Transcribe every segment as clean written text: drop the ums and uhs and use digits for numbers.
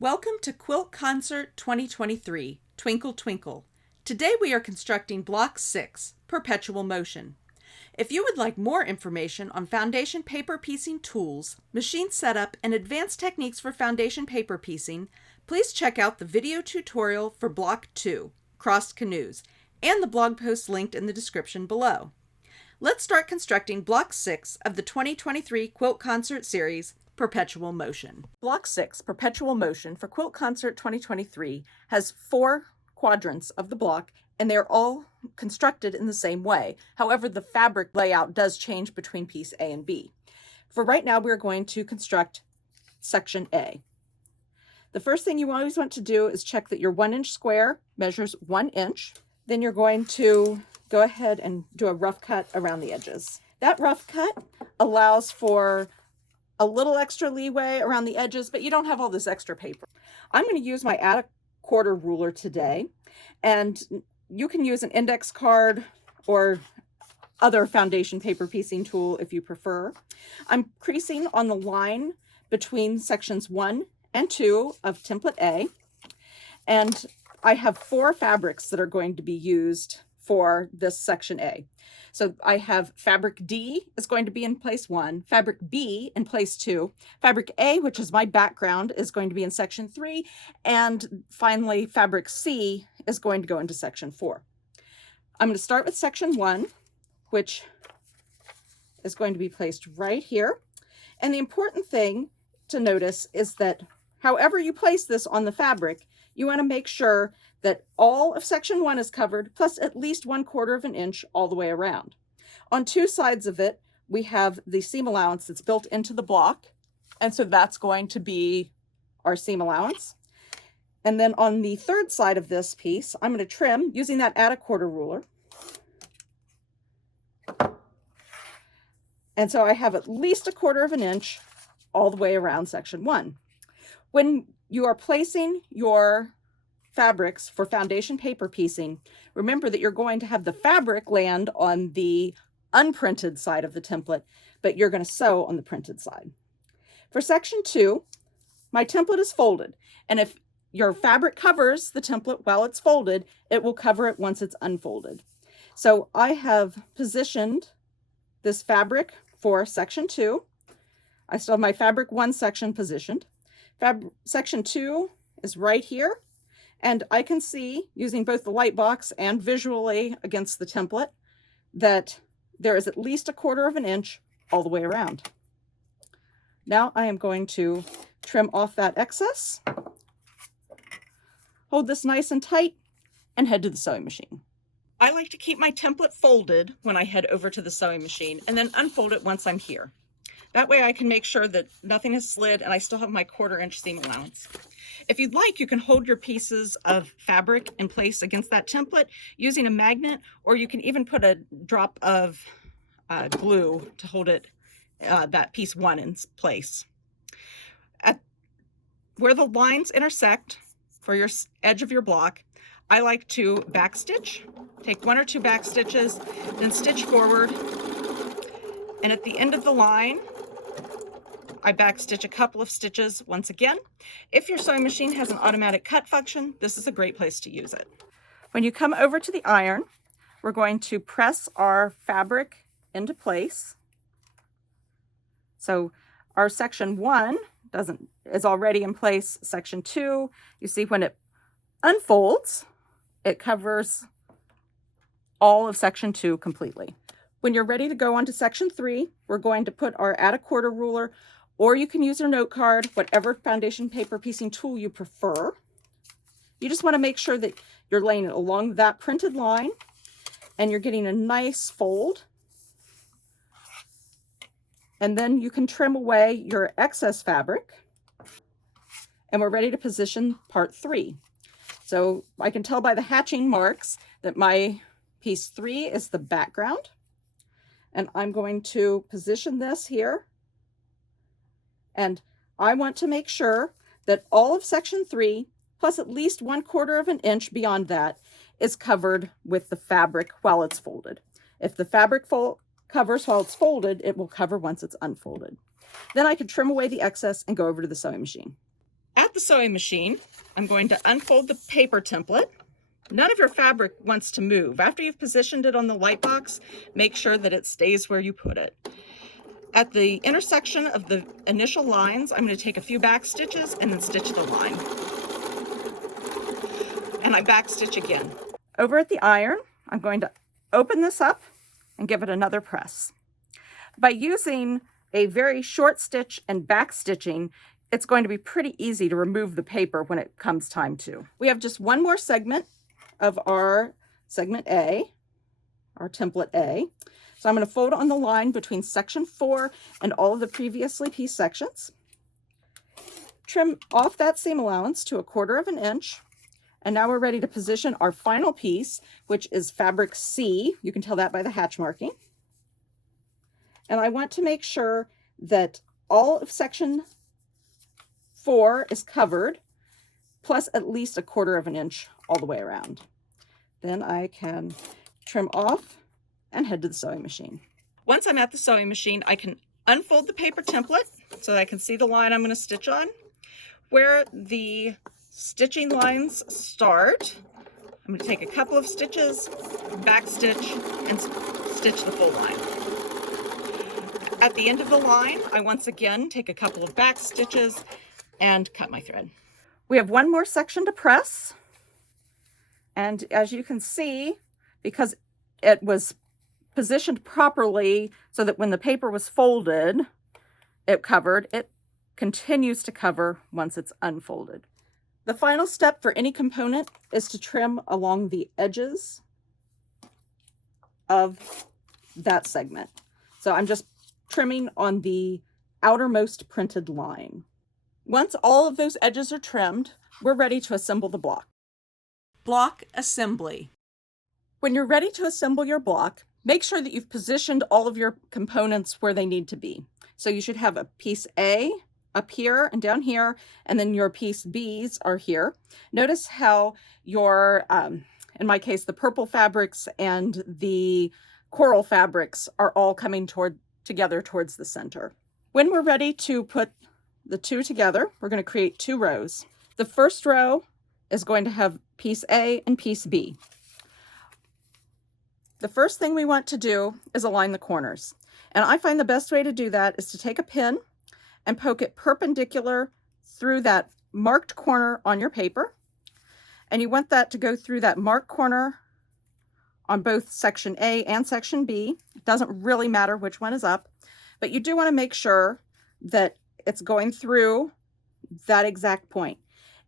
Welcome to Quilt Concert 2023, Twinkle Twinkle. Today we are constructing Block 6, Perpetual Motion. If you would like more information on foundation paper piecing tools, machine setup, and advanced techniques for foundation paper piecing, please check out the video tutorial for Block 2, Crossed Canoes, and the blog post linked in the description below. Let's start constructing Block 6 of the 2023 Quilt Concert Series, Perpetual Motion. Block 6, Perpetual Motion for Quilt Concert 2023 has 4 quadrants of the block, and they're all constructed in the same way. However, the fabric layout does change between piece A and B. For right now, we're going to construct section A. The first thing you always want to do is check that your 1-inch square measures 1 inch. Then you're going to go ahead and do a rough cut around the edges. That rough cut allows for a little extra leeway around the edges, but you don't have all this extra paper. I'm going to use my add a quarter ruler today, and you can use an index card or other foundation paper piecing tool if you prefer. I'm creasing on the line between sections 1 and 2 of template A, and I have 4 fabrics that are going to be used for this section A. So I have fabric D is going to be in place 1, fabric B in place 2, fabric A, which is my background, is going to be in section 3, and finally fabric C is going to go into section 4. I'm going to start with section 1, which is going to be placed right here. And the important thing to notice is that however you place this on the fabric, you want to make sure that all of section 1 is covered, plus at least 1/4 of an inch all the way around. On 2 sides of it, we have the seam allowance that's built into the block, and so that's going to be our seam allowance. And then on the 3rd side of this piece, I'm going to trim using that add a quarter ruler. And so I have at least 1/4 of an inch all the way around section 1. When you are placing your fabrics for foundation paper piecing, remember that you're going to have the fabric land on the unprinted side of the template, but you're going to sew on the printed side. For section 2, my template is folded, and if your fabric covers the template while it's folded, it will cover it once it's unfolded. So I have positioned this fabric for section 2. I still have my fabric 1 section positioned. Section 2 is right here, and I can see, using both the Lightbox and visually against the template, that there is at least 1/4 of an inch all the way around. Now I am going to trim off that excess, hold this nice and tight, and head to the sewing machine. I like to keep my template folded when I head over to the sewing machine and then unfold it once I'm here. That way I can make sure that nothing has slid and I still have my 1/4 inch seam allowance. If you'd like, you can hold your pieces of fabric in place against that template using a magnet, or you can even put a drop of glue to hold it, that piece 1 in place. At where the lines intersect for your edge of your block, I like to backstitch. Take 1 or 2 back stitches, then stitch forward, and at the end of the line, I backstitch a couple of stitches once again. If your sewing machine has an automatic cut function, this is a great place to use it. When you come over to the iron, we're going to press our fabric into place. So our section 1 is already in place. Section 2, you see when it unfolds, it covers all of section 2 completely. When you're ready to go on to section 3, we're going to put our add a quarter ruler, or you can use your note card, whatever foundation paper piecing tool you prefer. You just want to make sure that you're laying it along that printed line and you're getting a nice fold. And then you can trim away your excess fabric. And we're ready to position part 3. So I can tell by the hatching marks that my piece 3 is the background. And I'm going to position this here. And I want to make sure that all of section 3, plus at least 1/4 of an inch beyond that, is covered with the fabric while it's folded. If the fabric covers while it's folded, it will cover once it's unfolded. Then I can trim away the excess and go over to the sewing machine. At at the sewing machine, I'm going to unfold the paper template. None of your fabric wants to move. After you've positioned it on the Lightbox, make sure that it stays where you put it. At the intersection of the initial lines, I'm going to take a few back stitches and then stitch the line. And I back stitch again. Over at the iron, I'm going to open this up and give it another press. By using a very short stitch and back stitching, it's going to be pretty easy to remove the paper when it comes time to. We have just one more segment of our segment A, our template A. So I'm going to fold on the line between section 4 and all of the previously pieced sections. Trim off that seam allowance to 1/4 inch. And now we're ready to position our final piece, which is fabric C. You can tell that by the hatch marking. And I want to make sure that all of section 4 is covered, plus at least 1/4 inch all the way around. Then I can trim off and head to the sewing machine. Once I'm at the sewing machine, I can unfold the paper template so that I can see the line I'm going to stitch on. Where the stitching lines start, I'm going to take a couple of stitches, back stitch, and stitch the full line. At the end of the line, I once again take a couple of back stitches and cut my thread. We have one more section to press. And as you can see, because it was positioned properly so that when the paper was folded, it covered, it continues to cover once it's unfolded. The final step for any component is to trim along the edges of that segment. So I'm just trimming on the outermost printed line. Once all of those edges are trimmed, we're ready to assemble the block. Block assembly. When you're ready to assemble your block, make sure that you've positioned all of your components where they need to be. So you should have a piece A up here and down here, and then your piece B's are here. Notice how your, in my case, the purple fabrics and the coral fabrics are all coming together towards the center. When we're ready to put the two together, we're going to create 2 rows. The first row is going to have piece A and piece B. The first thing we want to do is align the corners. And I find the best way to do that is to take a pin and poke it perpendicular through that marked corner on your paper. And you want that to go through that marked corner on both section A and section B. It doesn't really matter which one is up, but you do want to make sure that it's going through that exact point.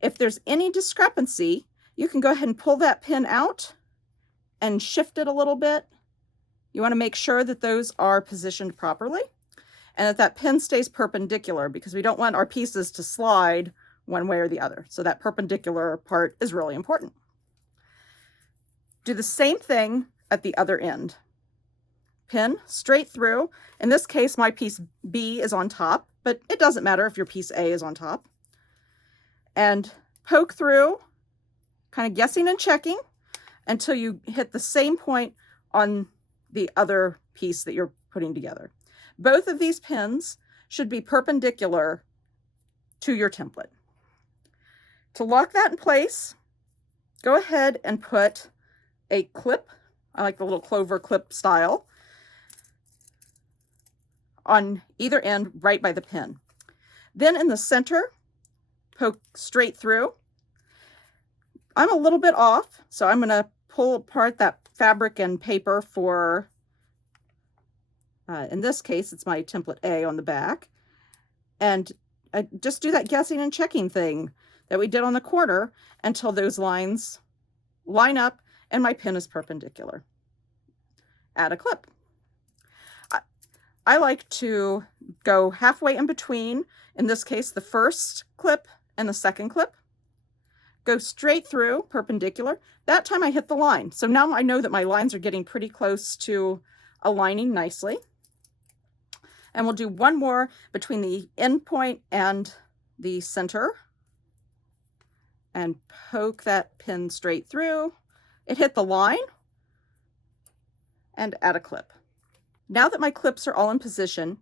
If there's any discrepancy, you can go ahead and pull that pin out and shift it a little bit. You want to make sure that those are positioned properly and that that pin stays perpendicular, because we don't want our pieces to slide one way or the other. So that perpendicular part is really important. Do the same thing at the other end. Pin straight through. In this case, my piece B is on top, but it doesn't matter if your piece A is on top. And poke through, kind of guessing and checking until you hit the same point on the other piece that you're putting together. Both of these pins should be perpendicular to your template. To lock that in place, go ahead and put a clip, I like the little clover clip style, on either end right by the pin. Then in the center, poke straight through. I'm a little bit off, so I'm going to pull apart that fabric and paper for, in this case, it's my template A on the back. And I just do that guessing and checking thing that we did on the corner until those lines line up and my pin is perpendicular. Add a clip. I like to go halfway in between, in this case, the first clip and the second clip. Go straight through, perpendicular. That time I hit the line. So now I know that my lines are getting pretty close to aligning nicely. And we'll do one more between the end point and the center. And poke that pin straight through. It hit the line. And add a clip. Now that my clips are all in position,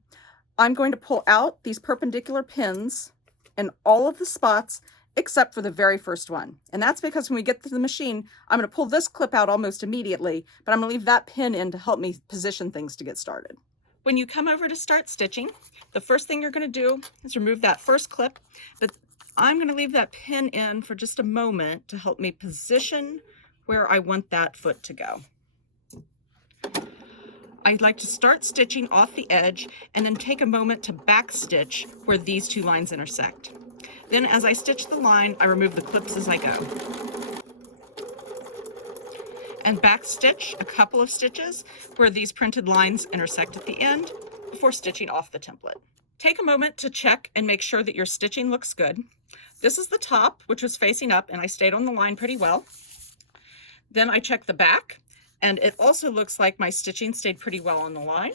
I'm going to pull out these perpendicular pins in all of the spots except for the very first one. And that's because when we get to the machine, I'm going to pull this clip out almost immediately, but I'm going to leave that pin in to help me position things to get started. When you come over to start stitching, the first thing you're going to do is remove that first clip, but I'm going to leave that pin in for just a moment to help me position where I want that foot to go. I'd like to start stitching off the edge and then take a moment to back stitch where these two lines intersect. Then as I stitch the line, I remove the clips as I go. And back stitch a couple of stitches where these printed lines intersect at the end before stitching off the template. Take a moment to check and make sure that your stitching looks good. This is the top, which was facing up, and I stayed on the line pretty well. Then I check the back, and it also looks like my stitching stayed pretty well on the line.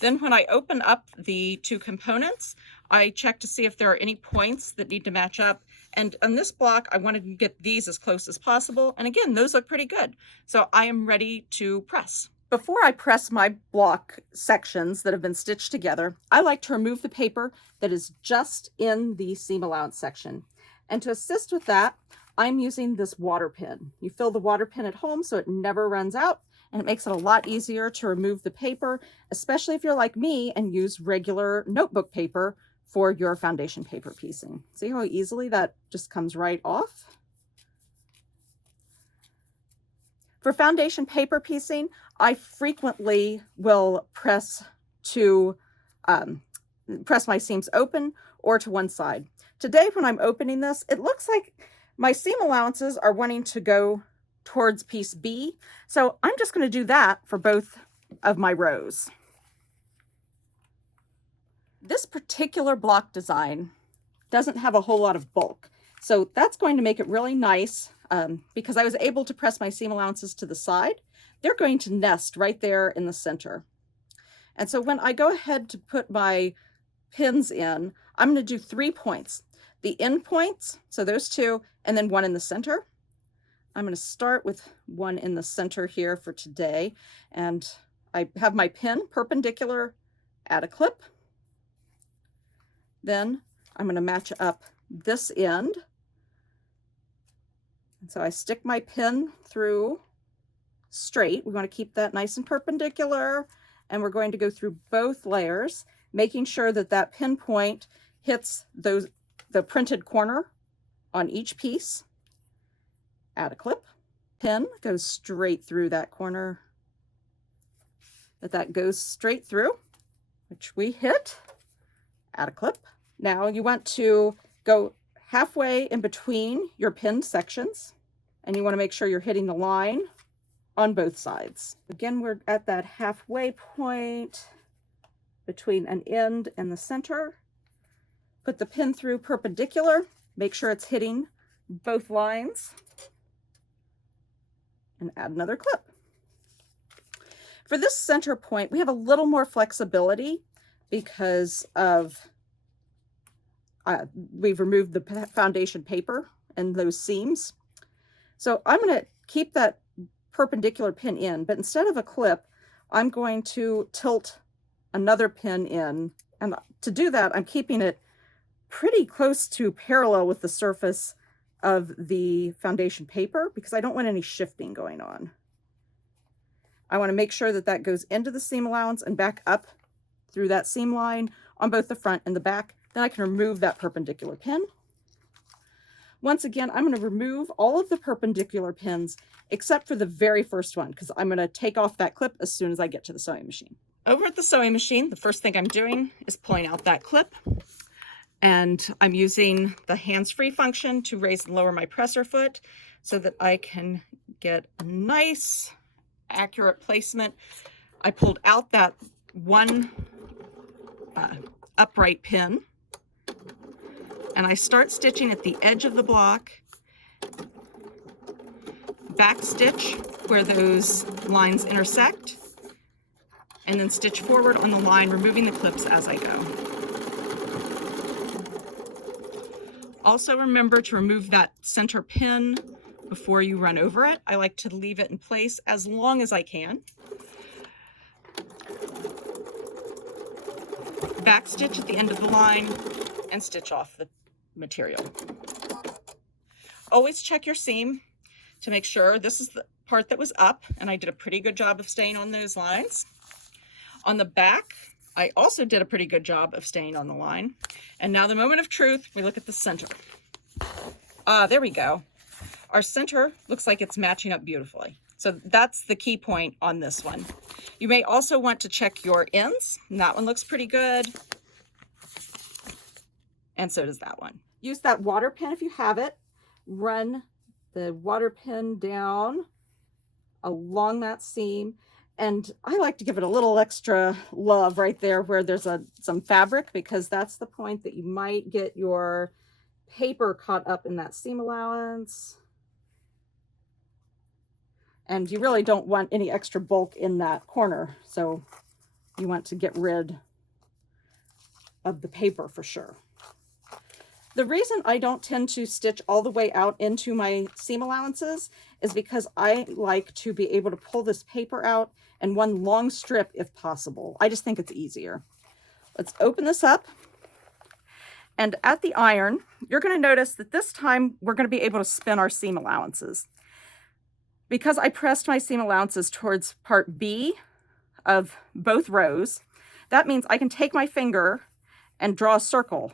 Then when I open up the two components, I check to see if there are any points that need to match up. And on this block, I wanted to get these as close as possible. And again, those look pretty good. So I am ready to press. Before I press my block sections that have been stitched together, I like to remove the paper that is just in the seam allowance section. And to assist with that, I'm using this water pin. You fill the water pin at home so it never runs out, and it makes it a lot easier to remove the paper, especially if you're like me and use regular notebook paper for your foundation paper piecing. See how easily that just comes right off? For foundation paper piecing, I frequently will press my seams open or to one side. Today, when I'm opening this, it looks like my seam allowances are wanting to go towards piece B, so I'm just going to do that for both of my rows. This particular block design doesn't have a whole lot of bulk, so that's going to make it really nice because I was able to press my seam allowances to the side. They're going to nest right there in the center. And so when I go ahead to put my pins in, I'm going to do 3 points. The end points, so those two, and then one in the center. I'm going to start with one in the center here for today, and I have my pin perpendicular at a clip. Then I'm going to match up this end. And so I stick my pin through straight. We want to keep that nice and perpendicular, and we're going to go through both layers, making sure that that pin point hits the printed corner on each piece. Add a clip. Pin goes straight through that corner. That goes straight through, which we hit. Add a clip. Now you want to go halfway in between your pinned sections, and you want to make sure you're hitting the line on both sides. Again, we're at that halfway point between an end and the center. Put the pin through perpendicular, make sure it's hitting both lines, and add another clip. For this center point, we have a little more flexibility because of we've removed the foundation paper and those seams. So I'm going to keep that perpendicular pin in, but instead of a clip, I'm going to tilt another pin in. And to do that, I'm keeping it pretty close to parallel with the surface of the foundation paper because I don't want any shifting going on. I want to make sure that that goes into the seam allowance and back up through that seam line on both the front and the back. Then I can remove that perpendicular pin. Once again, I'm going to remove all of the perpendicular pins except for the very first one because I'm going to take off that clip as soon as I get to the sewing machine. Over at the sewing machine, the first thing I'm doing is pulling out that clip. And I'm using the hands-free function to raise and lower my presser foot so that I can get a nice, accurate placement. I pulled out that one upright pin, and I start stitching at the edge of the block, back stitch where those lines intersect, and then stitch forward on the line, removing the clips as I go. Also remember to remove that center pin before you run over it. I like to leave it in place as long as I can. Back stitch at the end of the line and stitch off the material. Always check your seam to make sure this is the part that was up, and I did a pretty good job of staying on those lines. On the back, I also did a pretty good job of staying on the line. And now the moment of truth, we look at the center. There we go. Our center looks like it's matching up beautifully. So that's the key point on this one. You may also want to check your ends, and that one looks pretty good. And so does that one. Use that water pin if you have it. Run the water pin down along that seam. And I like to give it a little extra love right there where there's some fabric, because that's the point that you might get your paper caught up in that seam allowance. And you really don't want any extra bulk in that corner. So you want to get rid of the paper for sure. The reason I don't tend to stitch all the way out into my seam allowances is because I like to be able to pull this paper out in one long strip if possible. I just think it's easier. Let's open this up. And at the iron, you're going to notice that this time we're going to be able to spin our seam allowances. Because I pressed my seam allowances towards part B of both rows, that means I can take my finger and draw a circle.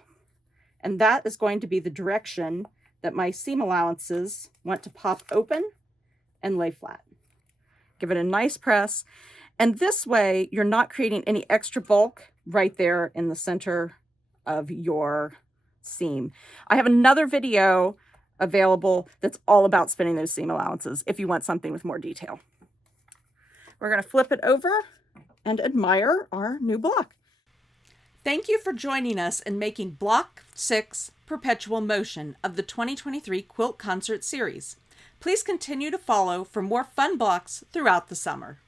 And that is going to be the direction that my seam allowances want to pop open and lay flat. Give it a nice press. And this way, you're not creating any extra bulk right there in the center of your seam. I have another video available that's all about spinning those seam allowances if you want something with more detail. We're going to flip it over and admire our new block. Thank you for joining us in making Block 6 Perpetual Motion of the 2023 Quilt Concert Series. Please continue to follow for more fun blocks throughout the summer.